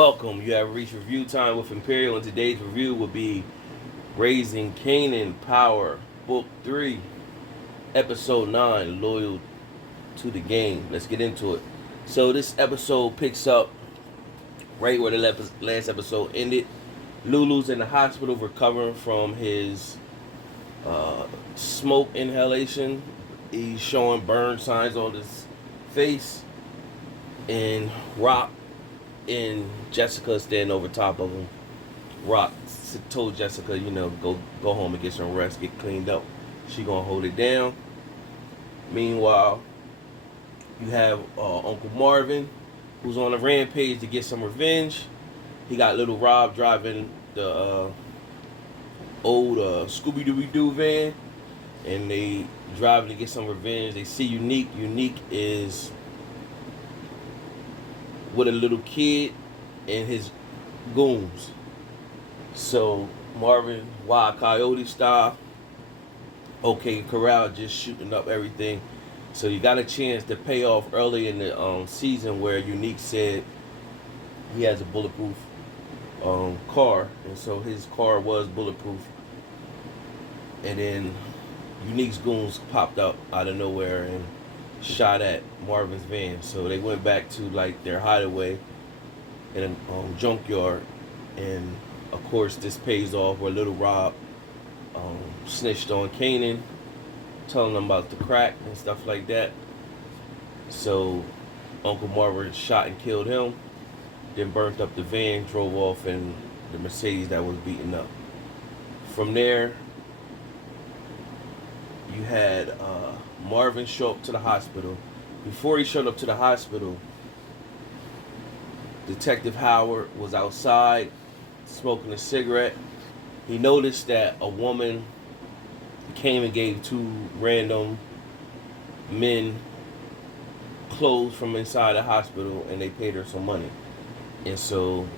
Welcome. You have reached review time with Imperial, and today's review will be Raising Kanan Power, Book 3, Episode 9, Loyal to the Game. Let's get into it. So, this episode picks up right where the last episode ended. Lulu's in the hospital recovering from his smoke inhalation. He's showing burn signs on his face, and Rock and Jessica standing over top of him. Rock told Jessica, go home and get some rest, get cleaned up. She gonna hold it down. Meanwhile, you have Uncle Marvin, who's on a rampage to get some revenge. He got little Rob driving the old Scooby-Doo van, and they driving to get some revenge. They see Unique. Unique is with a little kid and his goons. So Marvin, Wild Coyote style, okay, Corral just shooting up everything. So you got a chance to pay off early in the season where Unique said he has a bulletproof car, and so his car was bulletproof. And then Unique's goons popped up out of nowhere and shot at Marvin's van. So they went back to like their hideaway in a junkyard, and of course this pays off where little Rob snitched on Kanan, telling them about the crack and stuff like that. So Uncle Marvin shot and killed him, then burnt up the van, drove off in the Mercedes that was beaten up. From there, you had Marvin show up to the hospital. Before he showed up to the hospital, Detective Howard was outside smoking a cigarette. He noticed that a woman came and gave two random men clothes from inside the hospital, and they paid her some money. And so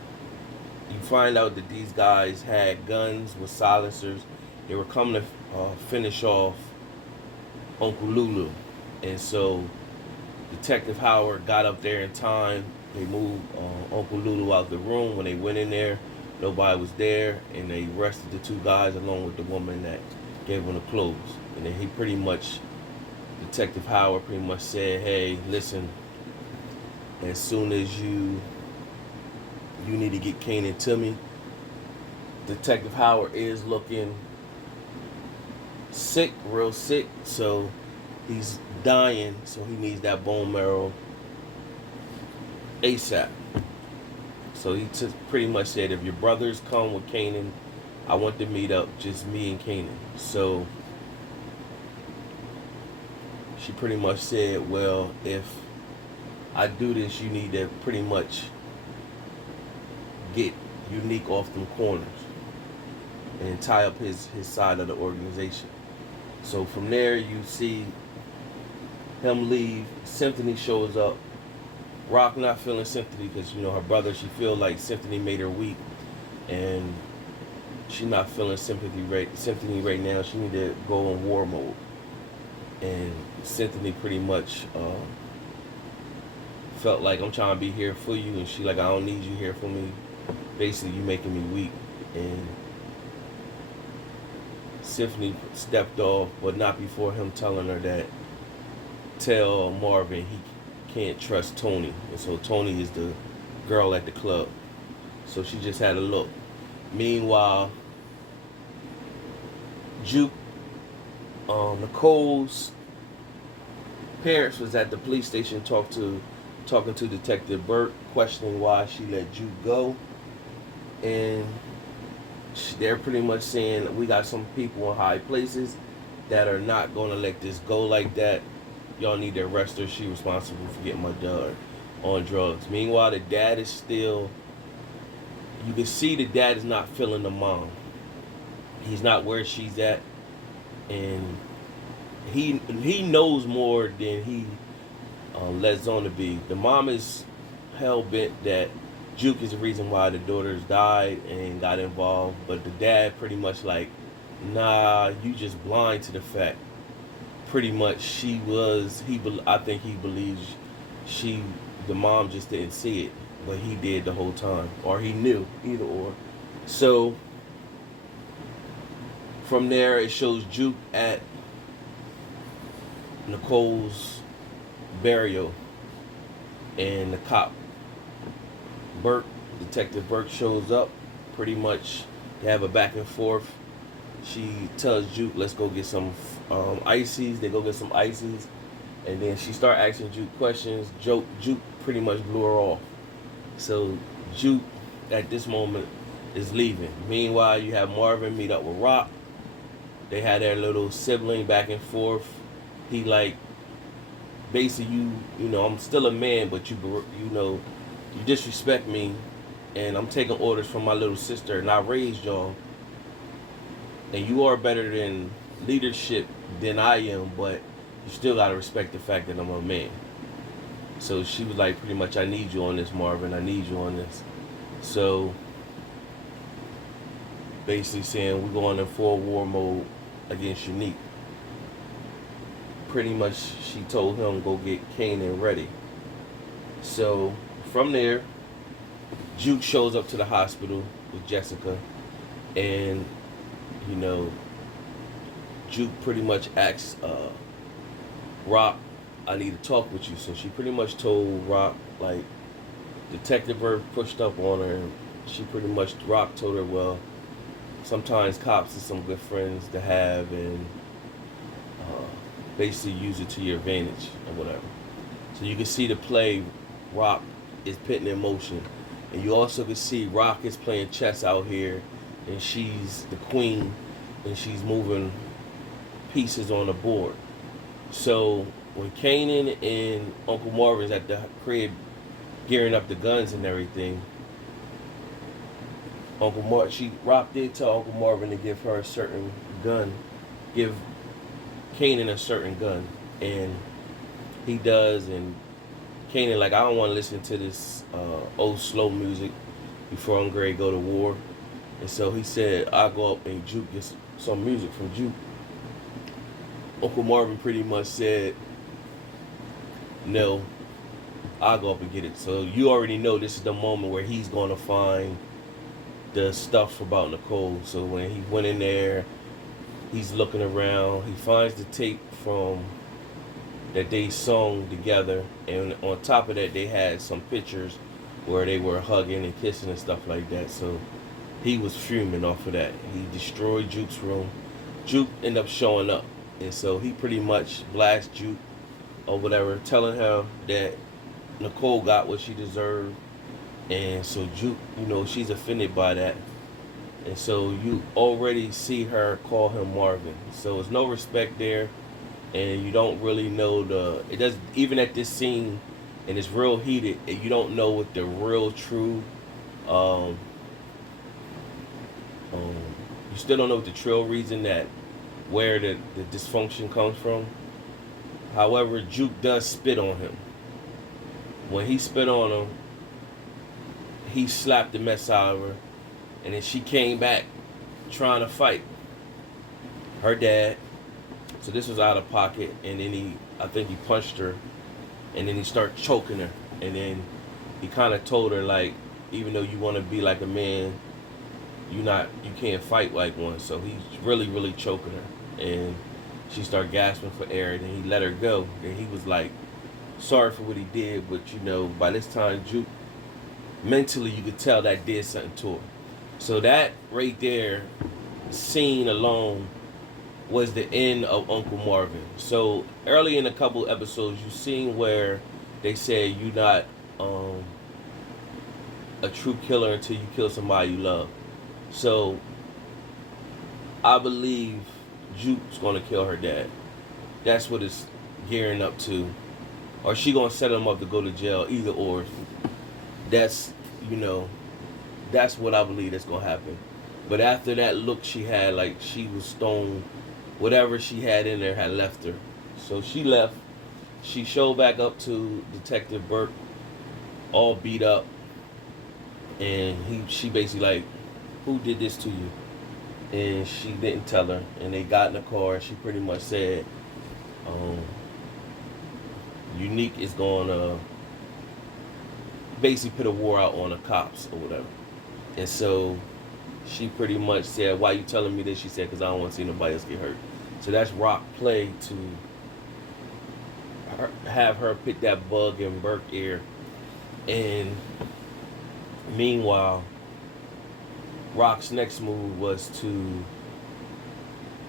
you find out that these guys had guns with silencers. They were coming to finish off Uncle Lulu. And so Detective Howard got up there in time. They moved Uncle Lulu out the room. When they went in there, nobody was there, and they arrested the two guys along with the woman that gave them the clothes. And then Detective Howard pretty much said, hey, listen, as soon as you need to get Kanan to me. Detective Howard is looking sick, real sick, so he's dying, so he needs that bone marrow ASAP. So he pretty much said, if your brothers come with Kanan, I want to meet up, just me and Kanan. So she pretty much said, well, if I do this, you need to pretty much get Unique off them corners and tie up his side of the organization. So from there, you see him leave. Symphony shows up. Rock not feeling Symphony because, her brother, she feel like Symphony made her weak, and she not feeling Symphony right now. She need to go in war mode. And Symphony pretty much felt like, I'm trying to be here for you, and she like, I don't need you here for me. Basically, you making me weak. And Symphony stepped off, but not before him telling her that tell Marvin he can't trust Tony. And so Tony is the girl at the club. So she just had a look. Meanwhile, Juke, Nicole's parents was at the police station talking to Detective Burke, questioning why she let Juke go. And they're pretty much saying, we got some people in high places that are not going to let this go like that. Y'all need to arrest her. She responsible for getting my daughter on drugs. Meanwhile, the dad is still, you can see the dad is not feeling the mom. He's not where she's at. And he knows more than he lets on to be. The mom is hell-bent that Juke is the reason why the daughters died and got involved, but the dad pretty much like, nah, you just blind to the fact. Pretty much I think he believes the mom just didn't see it. but he did the whole time, or he knew, either or. So from there, it shows Juke at Nicole's burial, and the cop Burke, Detective Burke, shows up. Pretty much, they have a back and forth. She tells Juke, "Let's go get some ices." They go get some ices, and then she start asking Juke questions. Juke pretty much blew her off. So Juke, at this moment, is leaving. Meanwhile, you have Marvin meet up with Rock. They had their little sibling back and forth. He like, basically, you know, I'm still a man, but you know, you disrespect me, and I'm taking orders from my little sister, and I raised y'all, and you are better in leadership than I am, but you still gotta respect the fact that I'm a man. So she was like, pretty much, I need you on this, Marvin. I need you on this. So basically saying we're going in full war mode against Unique. Pretty much, she told him go get Kanan ready. So from there, Juke shows up to the hospital with Jessica, and you know, Juke pretty much asks Rock, "I need to talk with you." So she pretty much told Rock, like, Detective Bird pushed up on her, and she pretty much, Rock told her, well, sometimes cops are some good friends to have, and basically use it to your advantage or whatever. So you can see the play Rock is putting in motion. And you also can see Rock is playing chess out here, and she's the queen, and she's moving pieces on the board. So when Kanan and Uncle Marvin's at the crib gearing up the guns and everything, Rock did tell Uncle Marvin to give her a certain gun, give Kanan a certain gun, and he does. And Kanan like, I don't want to listen to this old slow music before I'm ready to go to war. And so he said, I'll go up and Juke get some music from Juke. Uncle Marvin pretty much said, no, I'll go up and get it. So you already know this is the moment where he's going to find the stuff about Nicole. So when he went in there, he's looking around. He finds the tape from that they sung together, and on top of that, they had some pictures where they were hugging and kissing and stuff like that. So he was fuming off of that. He destroyed Juke's room. Juke ended up showing up, and so he pretty much blasts Juke or whatever, telling her that Nicole got what she deserved. And so Juke, you know, she's offended by that. And so you already see her call him Marvin. So there's no respect there. And you don't really know it does, even at this scene, and it's real heated, you don't know what the real true, you still don't know what the true reason that, where the dysfunction comes from. However, Juke does spit on him. When he spit on him, he slapped the mess out of her, and then she came back trying to fight her dad. So this was out of pocket, and then I think he punched her, and then he started choking her, and then he kind of told her, like, even though you want to be like a man, you can't fight like one. So he's really, really choking her, and she started gasping for air, and then he let her go. And he was like, sorry for what he did, but you know, by this time, Juke, mentally, you could tell that did something to her. So that right there, scene alone, was the end of Uncle Marvin. So early in a couple episodes, you seen where they said you're not a true killer until you kill somebody you love. So I believe Juke's gonna kill her dad. That's what it's gearing up to. Or she gonna set him up to go to jail, either or. That's, you know, that's what I believe that's gonna happen. But after that look she had, like she was stoned, whatever she had in there had left her. So she left. She showed back up to Detective Burke, all beat up, and she basically like, who did this to you? And she didn't tell her. And they got in the car. She pretty much said, Unique is gonna basically put a war out on the cops or whatever. And so she pretty much said, "Why you telling me this?" She said, "Because I don't want to see nobody else get hurt." So that's Rock play to have her pick that bug in Burke's ear. And meanwhile, Rock's next move was to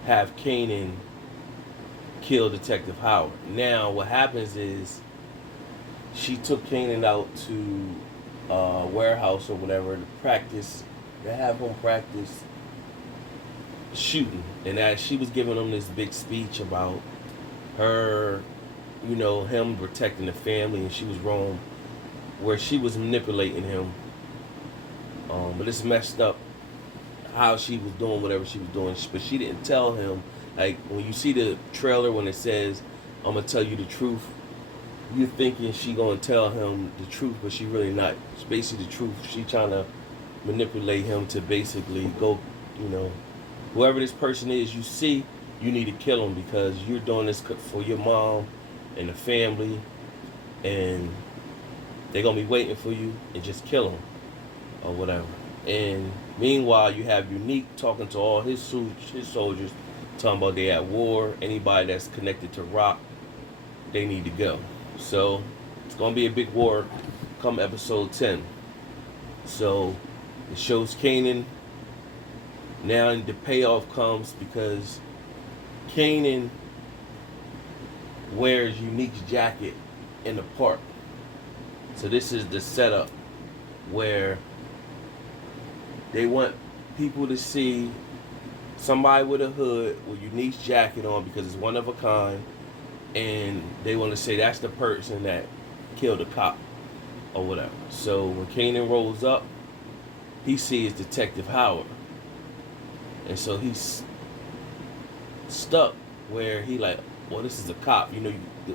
have Kanan kill Detective Howard. Now, what happens is she took Kanan out to a warehouse or whatever to practice, to have him practice shooting. And as she was giving him this big speech about her, him protecting the family, and she was wrong, where she was manipulating him. But it's messed up how she was doing whatever she was doing. But she didn't tell him. Like, when you see the trailer, when it says, "I'm going to tell you the truth," you're thinking she going to tell him the truth, but she really not. It's basically the truth. She trying to manipulate him to basically go, whoever this person is you see, you need to kill him because you're doing this for your mom and the family, and they're going to be waiting for you, and just kill him or whatever. And meanwhile, you have Unique talking to all his soldiers, talking about they at war. Anybody that's connected to Rock, they need to go. So it's going to be a big war come episode 10. So it shows Kanan. Now the payoff comes because Kanan wears Unique's jacket in the park. So this is the setup where they want people to see somebody with a hood with Unique's jacket on because it's one of a kind, and they want to say that's the person that killed a cop or whatever. So when Kanan rolls up, he sees Detective Howard, and so he's stuck where he like, well, this is a cop.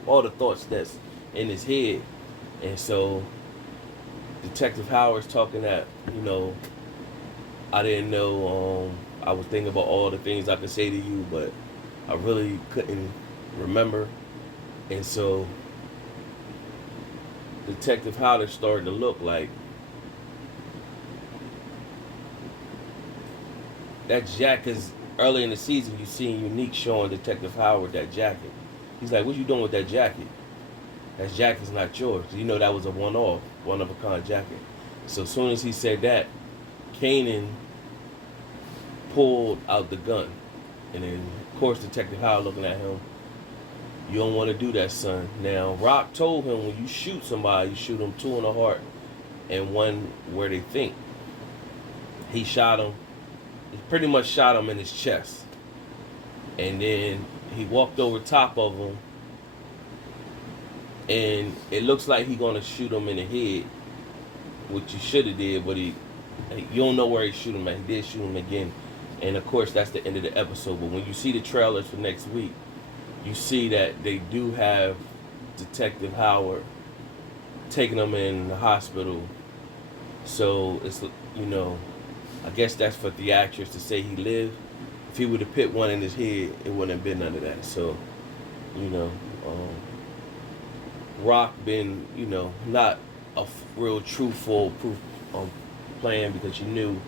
All the thoughts that's in his head, and so Detective Howard's talking that, I didn't know, I was thinking about all the things I could say to you, but I really couldn't remember. And so Detective Howard started to look like that jacket, because early in the season you seen Unique showing Detective Howard that jacket. He's like, "What you doing with that jacket? That jacket's not yours." That was a one-of-a-kind jacket. So as soon as he said that, Kanan pulled out the gun. And then, of course, Detective Howard looking at him, "You don't want to do that, son." Now, Rock told him when you shoot somebody, you shoot them 2 in the heart and 1 where they think. He shot him. He pretty much shot him in his chest. And then he walked over top of him. And it looks like he's going to shoot him in the head, which you should have did, but you don't know where he shoot him at. He did shoot him again. And, of course, that's the end of the episode. But when you see the trailers for next week, you see that they do have Detective Howard taking him in the hospital. So, it's, I guess that's for the actress to say he lived. If he would have put one in his head, it wouldn't have been none of that. So, Rock been, not a real truthful proof plan because you knew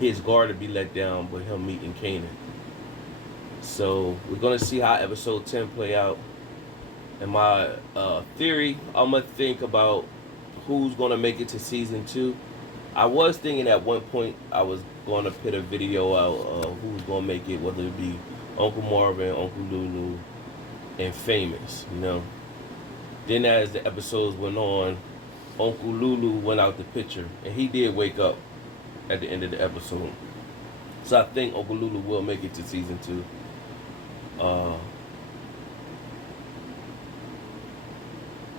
his guard would be let down by him meeting Kanan. So we're going to see how episode 10 play out. And my theory, I'm going to think about who's going to make it to season 2. I was thinking at one point I was going to put a video out of who's going to make it, whether it be Uncle Marvin, Uncle Lulu, and Famous, Then as the episodes went on, Uncle Lulu went out the picture, and he did wake up at the end of the episode. So I think Uncle Lulu will make it to season 2.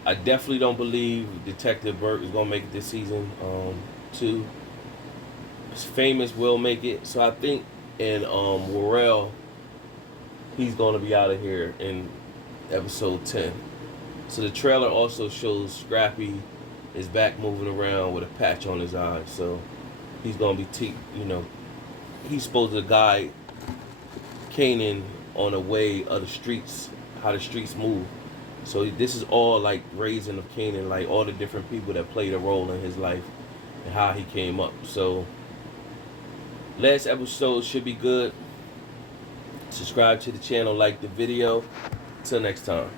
I definitely don't believe Detective Burke is going to make it this season 2. Famous will make it. So I think in Warrell, he's going to be out of here in episode 10. So the trailer also shows Scrappy is back moving around with a patch on his eye. So he's going to be, he's supposed to guide Kanan on the way of the streets, how the streets move. So this is all like raising of Kanan, like all the different people that played a role in his life and how he came up. So last episode should be good. Subscribe to the channel, like the video. Till next time.